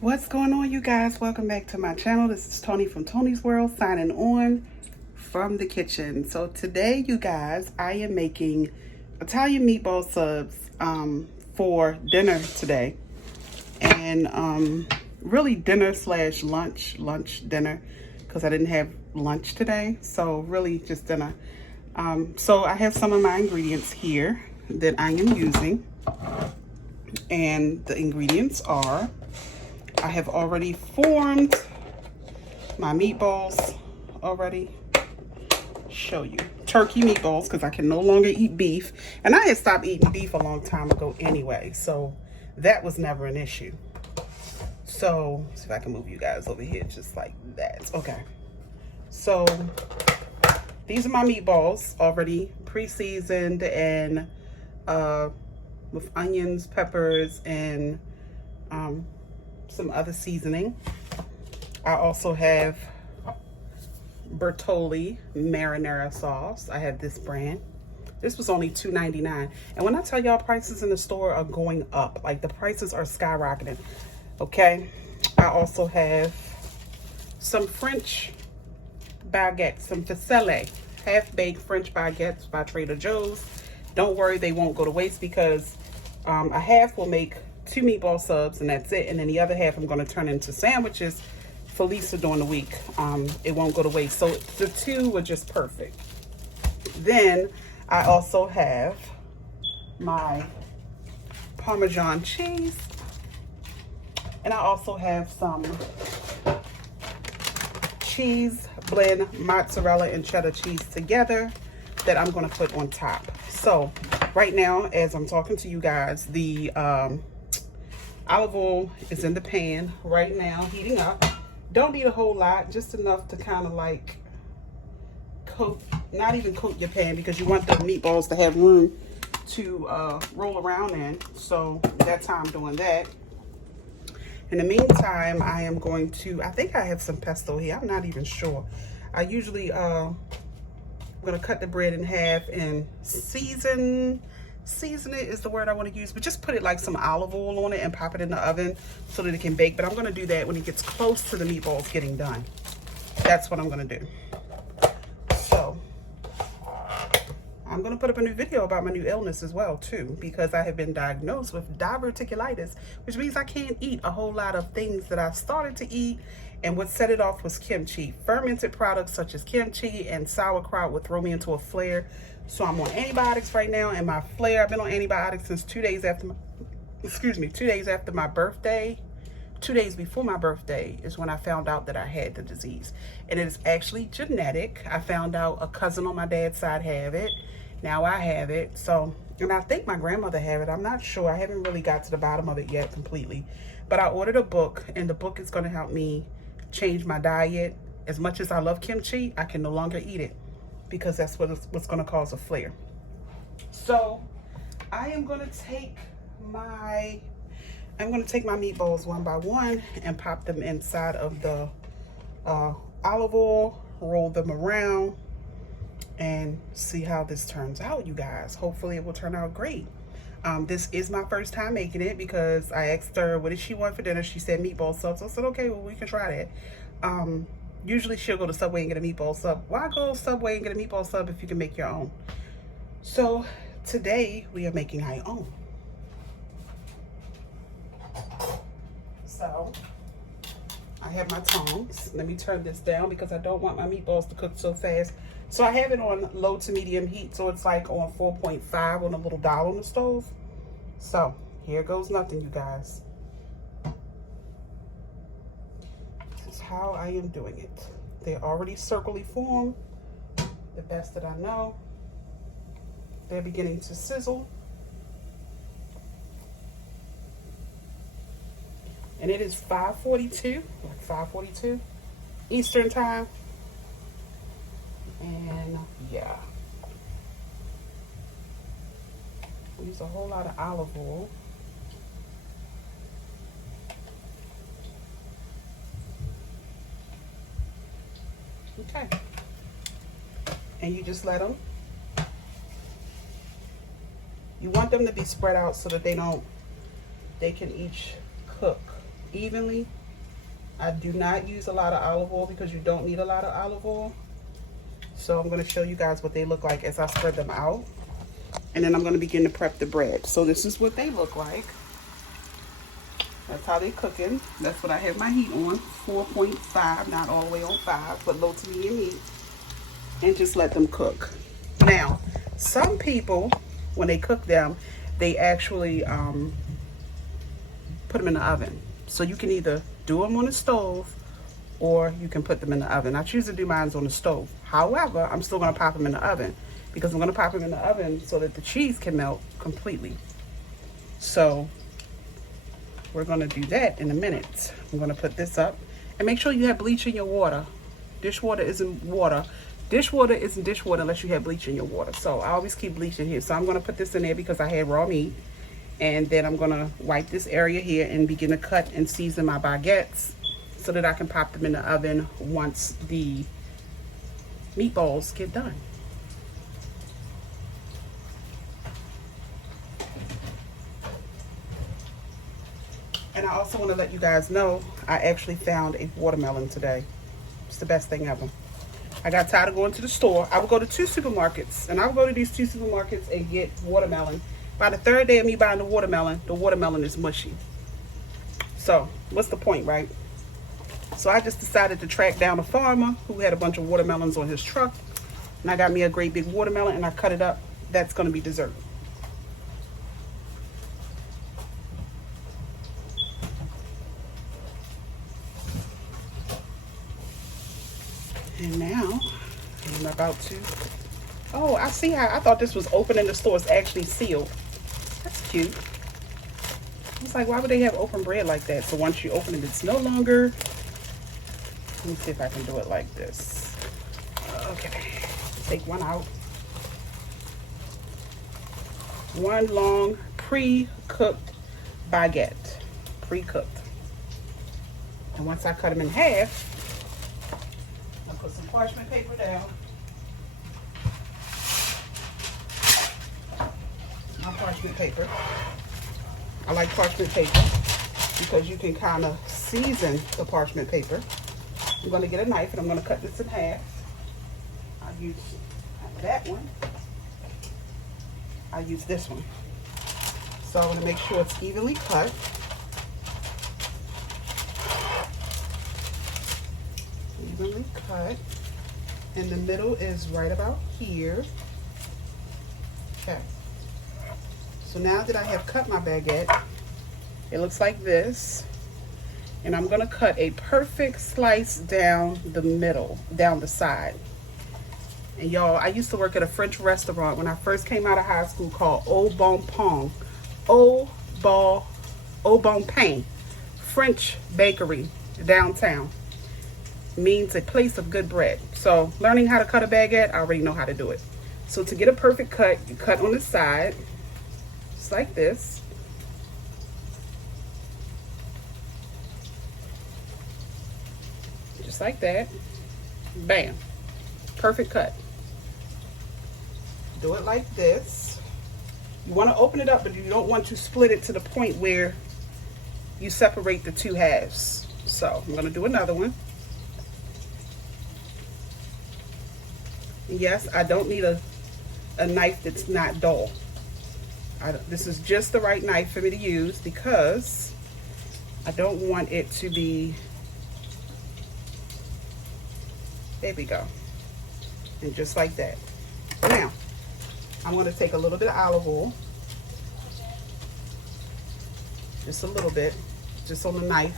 What's going on, you guys? Welcome back to my channel. This is Tony from Tony's World, signing on from the kitchen. So today, you guys, I am making Italian meatball subs for dinner today, and really dinner slash lunch dinner, because I didn't have lunch today, so really just dinner. So I have some of my ingredients here that I am using, and the ingredients are, I have already formed my meatballs already. Show you. Turkey meatballs, because I can no longer eat beef. And I had stopped eating beef a long time ago anyway, so that was never an issue. So, see if I can move you guys over here just like that. Okay. So, these are my meatballs already pre-seasoned and with onions, peppers, and some other seasoning. I also have Bertolli marinara sauce. I have this brand. This was only $2.99. And when I tell y'all, prices in the store are going up, like the prices are skyrocketing. Okay. I also have some French baguettes, some Ficelle, half-baked French baguettes by Trader Joe's. Don't worry, they won't go to waste, because a half will make 2 meatball subs and that's it, and then the other half I'm going to turn into sandwiches for Lisa during the week. It won't go to waste, so the 2 were just perfect. Then I also have my Parmesan cheese, and I also have some cheese blend mozzarella and cheddar cheese together that I'm going to put on top. So right now, as I'm talking to you guys, the olive oil is in the pan right now, heating up. Don't need a whole lot, just enough to kind of like coat, not even coat your pan, because you want the meatballs to have room to roll around in. So that's how I'm doing that. In the meantime, I am going to, I think I have some pesto here, I'm not even sure. I usually, I'm going to cut the bread in half and season it is the word I want to use, but just put it like some olive oil on it and pop it in the oven so that it can bake. But I'm going to do that when it gets close to the meatballs getting done. That's what I'm going to do. So I'm going to put up a new video about my new illness as well too, because I have been diagnosed with diverticulitis, which means I can't eat a whole lot of things that I started to eat. And what set it off was kimchi. Fermented products such as kimchi and sauerkraut would throw me into a flare. So I'm on antibiotics right now, and my flare, I've been on antibiotics since 2 days after my, 2 days after my birthday. 2 days before my birthday is when I found out that I had the disease. And it is actually genetic. I found out a cousin on my dad's side have it. Now I have it. So, and I think my grandmother have it. I'm not sure. I haven't really got to the bottom of it yet completely. But I ordered a book, and the book is going to help me change my diet. As much as I love kimchi, I can no longer eat it, because that's what's going to cause a flare. So I am going to take my meatballs one by one and pop them inside of the olive oil, roll them around, and see how this turns out, you guys. Hopefully it will turn out great. This is my first time making it, because I asked her what did she want for dinner. She said meatball subs. I said, okay, well, we can try that. Usually she'll go to Subway and get a meatball sub. Why go Subway and get a meatball sub if you can make your own? So today we are making our own. So I have my tongs. Let me turn this down because I don't want my meatballs to cook so fast. So I have it on low to medium heat, so it's like on 4.5 on a little dial on the stove. So here goes nothing, you guys. This is how I am doing it. They're already circly formed, the best that I know. They're beginning to sizzle. And it is 5:42, like 5:42 Eastern time. And yeah, use a whole lot of olive oil. Okay. And you just let them. You want them to be spread out so that they can each cook evenly. I do not use a lot of olive oil because you don't need a lot of olive oil. So I'm going to show you guys what they look like as I spread them out. And then I'm going to begin to prep the bread. So this is what they look like. That's how they're cooking. That's what I have my heat on. 4.5, not all the way on 5, but low to medium heat. And just let them cook. Now, some people, when they cook them, they actually put them in the oven. So you can either do them on the stove or you can put them in the oven. I choose to do mine on the stove. However, I'm still going to pop them in the oven because I'm going to pop them in the oven so that the cheese can melt completely. So we're going to do that in a minute. I'm going to put this up and make sure you have bleach in your water. Dishwater isn't water. Dishwater isn't dishwater unless you have bleach in your water. So I always keep bleach in here. So I'm going to put this in there because I had raw meat. And then I'm going to wipe this area here and begin to cut and season my baguettes so that I can pop them in the oven once the meatballs get done. And I also want to let you guys know I actually found a watermelon today. It's the best thing ever. I got tired of going to the store. I would go to 2 supermarkets, and I would go to these 2 supermarkets and get watermelon. By the 3rd day of me buying the watermelon is mushy. So what's the point, right? So I just decided to track down a farmer who had a bunch of watermelons on his truck. And I got me a great big watermelon and I cut it up. That's going to be dessert. And now I'm about to, oh, I see how, I thought this was open in the store. It's actually sealed. That's cute. It's like, why would they have open bread like that? So once you open it, it's no longer, let me see if I can do it like this. Okay, take one out. One long pre-cooked baguette, pre-cooked. And once I cut them in half, I'll put some parchment paper down. My parchment paper. I like parchment paper because you can kind of season the parchment paper. I'm going to get a knife and I'm going to cut this in half. I'll use that one. I'll use this one. So I want to make sure it's evenly cut. Evenly cut. And the middle is right about here. Okay. So now that I have cut my baguette, it looks like this. And I'm gonna cut a perfect slice down the middle, down the side. And y'all, I used to work at a French restaurant when I first came out of high school called Au Bon Pain. Au Bon Pain, French bakery downtown. Means a place of good bread. So learning how to cut a baguette, I already know how to do it. So to get a perfect cut, you cut on the side. Like this. Just like that. Bam. Perfect cut. Do it like this. You want to open it up, but you don't want to split it to the point where you separate the 2 halves. So I'm going to do another one. Yes, I don't need a knife that's not dull. This is just the right knife for me to use because I don't want it to be, there we go. And just like that. Now, I'm going to take a little bit of olive oil. Just a little bit, just on the knife.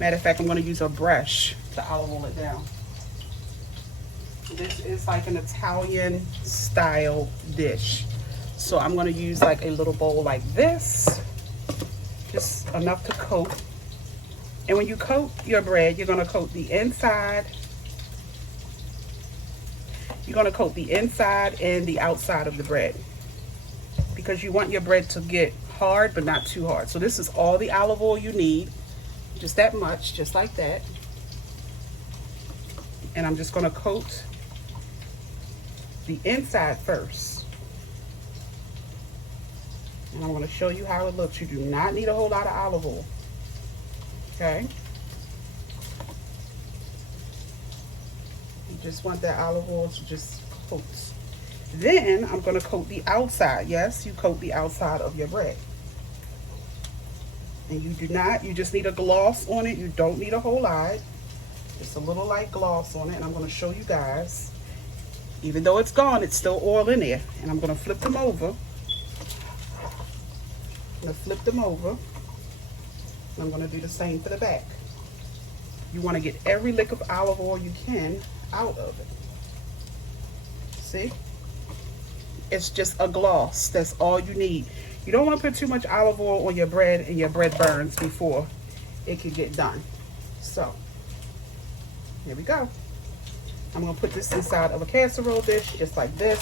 Matter of fact, I'm going to use a brush to olive oil it down. This is like an Italian style dish. So I'm going to use like a little bowl like this, just enough to coat. And when you coat your bread, you're going to coat the inside. You're going to coat the inside and the outside of the bread because you want your bread to get hard, but not too hard. So this is all the olive oil you need, just that much, just like that. And I'm just going to coat the inside first. And I'm going to show you how it looks. You do not need a whole lot of olive oil. Okay? You just want that olive oil to just coat. Then I'm going to coat the outside. Yes, you coat the outside of your bread. And you do not, you just need a gloss on it. You don't need a whole lot. Just a little light gloss on it. And I'm going to show you guys. Even though it's gone, it's still oil in there. And I'm going to flip them over. I'm going to flip them over. And I'm going to do the same for the back. You want to get every lick of olive oil you can out of it. See? It's just a gloss. That's all you need. You don't want to put too much olive oil on your bread and your bread burns before it can get done. So, here we go. I'm going to put this inside of a casserole dish just like this.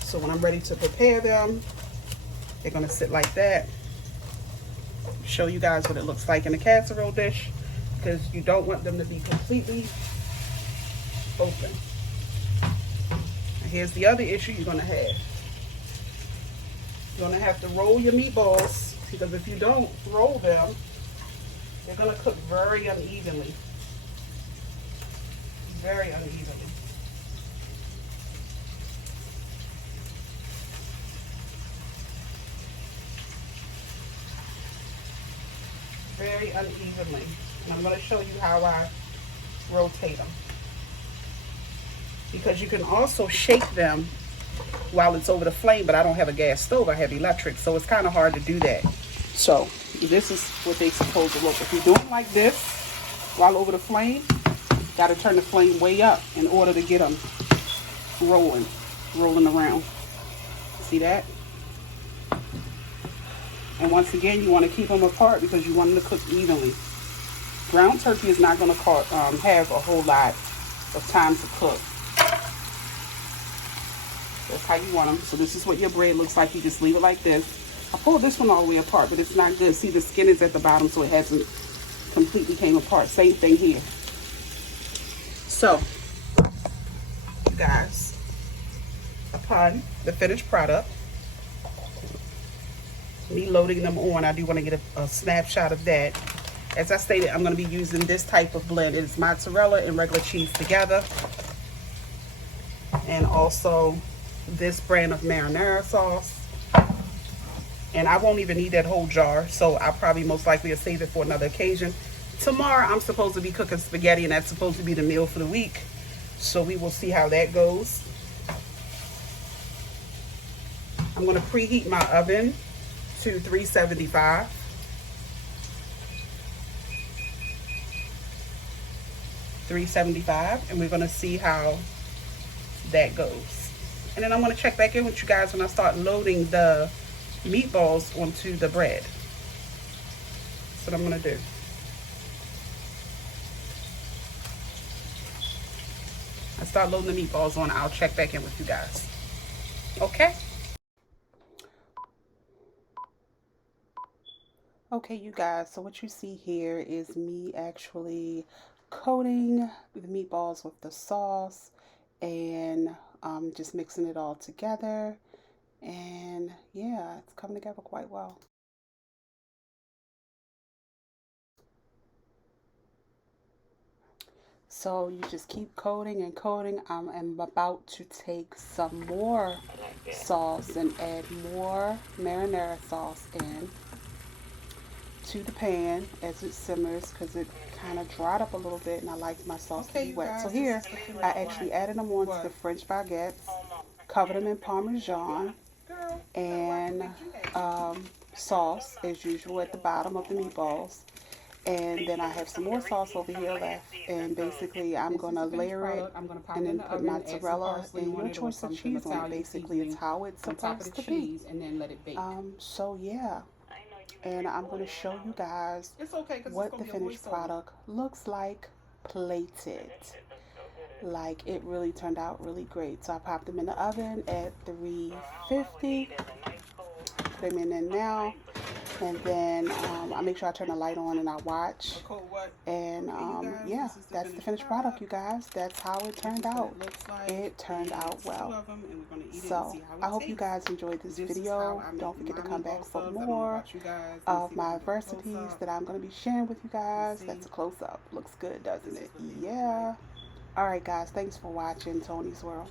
So when I'm ready to prepare them, they're going to sit like that. Show you guys what it looks like in a casserole dish, because you don't want them to be completely open. Now here's the other issue you're going to have. You're going to have to roll your meatballs, because if you don't roll them, they're going to cook very unevenly. Very unevenly. Very unevenly. And I'm going to show you how I rotate them. Because you can also shake them while it's over the flame, but I don't have a gas stove, I have electric, so it's kind of hard to do that. So this is what they're supposed to look. If you're doing like this while over the flame, got to turn the flame way up in order to get them rolling around. See that? And once again, you want to keep them apart because you want them to cook evenly. Ground turkey is not going to have a whole lot of time to cook. That's how you want them. So this is what your bread looks like. You just leave it like this. I pulled this one all the way apart, but it's not good. See, the skin is at the bottom, so it hasn't completely came apart. Same thing here. So, you guys, upon the finished product, me loading them on, I do want to get a snapshot of that. As I stated, I'm going to be using this type of blend. It's mozzarella and regular cheese together. And also this brand of marinara sauce. And I won't even need that whole jar, so I'll probably most likely will save it for another occasion. Tomorrow I'm supposed to be cooking spaghetti, and that's supposed to be the meal for the week. So we will see how that goes. I'm going to preheat my oven to 375. And we're going to see how that goes. And then I'm going to check back in with you guys when I start loading the meatballs onto the bread. That's what I'm going to do. I start loading the meatballs on, I'll check back in with you guys. Okay? Okay, you guys, so what you see here is me actually coating the meatballs with the sauce and just mixing it all together. And yeah, it's coming together quite well. So you just keep coating and coating. I'm about to take some more sauce and add more marinara sauce in to the pan as it simmers, because it kind of dried up a little bit and I like my sauce to be wet. So here I actually added them onto the French baguettes, covered them in Parmesan and sauce as usual at the bottom of the meatballs. And then I have some more sauce over here left, and basically I'm going to layer it and then put mozzarella and your choice of cheese on it. Basically it's how it's supposed to be. So yeah, and I'm going to show you guys what the finished product looks like plated. Like, it really turned out really great. So I popped them in the oven at 350. Put them in there now. And then I make sure I turn the light on and I watch. And yeah, that's the finished product, you guys. That's how it turned out. It turned out well. So I hope you guys enjoyed this video. Don't forget to come back for more of my recipes that I'm going to be sharing with you guys. That's a close-up. Looks good, doesn't it? Yeah. Alright guys, thanks for watching Tony's World.